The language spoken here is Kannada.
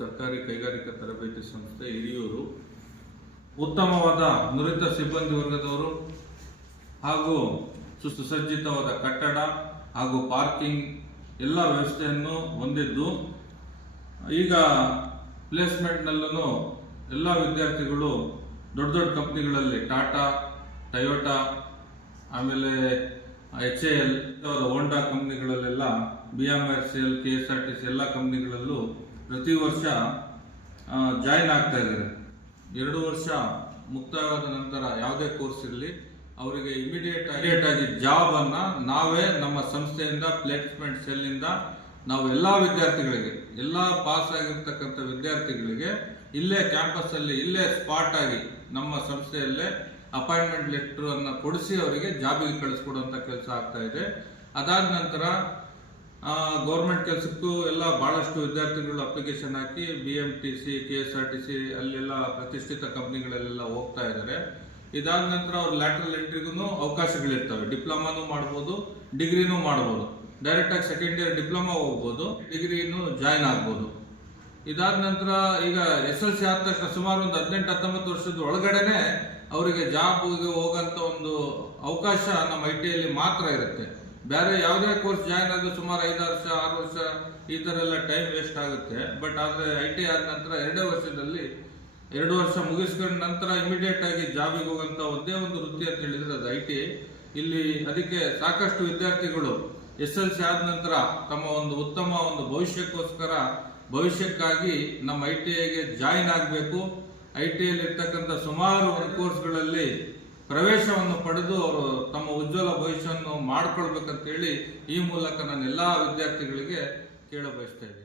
ಸರ್ಕಾರಿ ಕೈಗಾರಿಕಾ ತರಬೇತಿ ಸಂಸ್ಥೆ ಹಿರಿಯೂರು. ಉತ್ತಮವಾದ ನುರಿತ ಸಿಬ್ಬಂದಿ ವರ್ಗದವರು ಹಾಗೂ ಸುಸಜ್ಜಿತವಾದ ಕಟ್ಟಡ ಹಾಗೂ ಪಾರ್ಕಿಂಗ್ ಎಲ್ಲ ವ್ಯವಸ್ಥೆಯನ್ನು ಹೊಂದಿದ್ದು, ಈಗ ಪ್ಲೇಸ್ಮೆಂಟ್ನಲ್ಲೂ ಎಲ್ಲ ವಿದ್ಯಾರ್ಥಿಗಳು ದೊಡ್ಡ ದೊಡ್ಡ ಕಂಪ್ನಿಗಳಲ್ಲಿ ಟಾಟಾ, ಟೊಯೋಟಾ, ಆಮೇಲೆ HAL, ಹೋಂಡಾ ಕಂಪ್ನಿಗಳಲ್ಲೆಲ್ಲ BMRCL, KSRTC ಎಲ್ಲ ಕಂಪ್ನಿಗಳಲ್ಲೂ ಪ್ರತಿ ವರ್ಷ ಜಾಯಿನ್ ಆಗ್ತಾ ಇದ್ದಾರೆ. 2 ವರ್ಷ ಮುಕ್ತಾಯವಾದ ನಂತರ ಯಾವುದೇ ಕೋರ್ಸ್ ಇರಲಿ ಅವರಿಗೆ ಇಮಿಡಿಯೇಟ್ ಆಗಿ ಜಾಬ್ ಅನ್ನ ನಾವೇ ನಮ್ಮ ಸಂಸ್ಥೆಯಿಂದ ಪ್ಲೇಸ್ಮೆಂಟ್ ಸೆಲ್ನಿಂದ ನಾವು ಎಲ್ಲ ವಿದ್ಯಾರ್ಥಿಗಳಿಗೆ, ಎಲ್ಲ ಪಾಸ್ ಆಗಿರ್ತಕ್ಕಂಥ ವಿದ್ಯಾರ್ಥಿಗಳಿಗೆ ಇಲ್ಲೇ ಕ್ಯಾಂಪಸ್ ಅಲ್ಲಿ ಇಲ್ಲೇ ಸ್ಪಾಟ್ ಆಗಿ ನಮ್ಮ ಸಂಸ್ಥೆಯಲ್ಲೇ ಅಪಾಯಿಂಟ್ಮೆಂಟ್ ಲೆಟರ್ ಅನ್ನು ಕೊಡಿಸಿ ಅವರಿಗೆ ಜಾಬಿಗೆ ಕಳಿಸ್ಕೊಡುವಂತ ಕೆಲಸ ಆಗ್ತಾ ಇದೆ. ಅದಾದ ನಂತರ ಗೌರ್ಮೆಂಟ್ ಕೆಲಸಕ್ಕೂ ಎಲ್ಲ ಬಹಳಷ್ಟು ವಿದ್ಯಾರ್ಥಿಗಳು ಅಪ್ಲಿಕೇಶನ್ ಹಾಕಿ BMTC, KSRTC ಅಲ್ಲೆಲ್ಲ ಪ್ರತಿಷ್ಠಿತ ಕಂಪ್ನಿಗಳಲ್ಲೆಲ್ಲ ಹೋಗ್ತಾ ಇದ್ದಾರೆ. ಇದಾದ ನಂತರ ಅವ್ರ ಲ್ಯಾಟರಲ್ ಎಂಟ್ರಿಗೂ ಅವಕಾಶಗಳಿರ್ತವೆ. ಡಿಪ್ಲೊಮಾನು ಮಾಡ್ಬೋದು, ಡಿಗ್ರಿನೂ ಮಾಡ್ಬೋದು. ಡೈರೆಕ್ಟ್ ಆಗಿ ಸೆಕೆಂಡ್ ಇಯರ್ ಡಿಪ್ಲೊಮಾ ಹೋಗ್ಬೋದು, ಡಿಗ್ರಿನೂ ಜಾಯಿನ್ ಆಗ್ಬೋದು. ಇದಾದ ನಂತರ ಈಗ SLC ಆದ ತಕ್ಷಣ ಸುಮಾರು ಒಂದು 18-19 ವರ್ಷದ ಒಳಗಡೆನೆ ಅವರಿಗೆ ಜಾಬ್ಗೆ ಹೋಗಂತ ಒಂದು ಅವಕಾಶ ನಮ್ಮ ITಯಲ್ಲಿ ಮಾತ್ರ ಇರುತ್ತೆ. ಬೇರೆ ಯಾವುದೇ ಕೋರ್ಸ್ ಜಾಯಿನ್ ಆದ್ರೆ ಸುಮಾರು 5 ವರ್ಷ 6 ವರ್ಷ ಈ ತರ ಎಲ್ಲ ಟೈಮ್ ವೇಸ್ಟ್ ಆಗುತ್ತೆ. ಬಟ್ ಆದ್ರೆ IT ಆದ ನಂತರ 2 ವರ್ಷದಲ್ಲಿ 2 ವರ್ಷ ಮುಗಿಸ್ಕೊಂಡ ನಂತರ ಇಮಿಡಿಯೇಟ್ ಆಗಿ ಜಾಬಿಗೆ ಹೋಗಂತ ಒಂದೇ ಒಂದು ವೃತ್ತಿ ಅಂತ ಹೇಳಿದ್ರೆ ಅದು IT. ಇಲ್ಲಿ ಅದಕ್ಕೆ ಸಾಕಷ್ಟು ವಿದ್ಯಾರ್ಥಿಗಳು SLC ಆದ ನಂತರ ತಮ್ಮ ಒಂದು ಉತ್ತಮ ಒಂದು ಭವಿಷ್ಯಕ್ಕಾಗಿ ನಮ್ಮ ITIಗೆ ಜಾಯಿನ್ ಆಗಬೇಕು. ITಯಲ್ಲಿ ಇರ್ತಕ್ಕಂಥ ಸುಮಾರು ಕೋರ್ಸ್ಗಳಲ್ಲಿ ಪ್ರವೇಶವನ್ನು ಪಡೆದು ಅವರು ತಮ್ಮ ಉಜ್ವಲ ಭವಿಷ್ಯವನ್ನು ಮಾಡ್ಕೊಳ್ಬೇಕಂತ ಹೇಳಿ ಈ ಮೂಲಕ ನಾನು ಎಲ್ಲಾ ವಿದ್ಯಾರ್ಥಿಗಳಿಗೆ ಕೇಳ ಬಯಸ್ತಾ ಇದ್ದೀನಿ.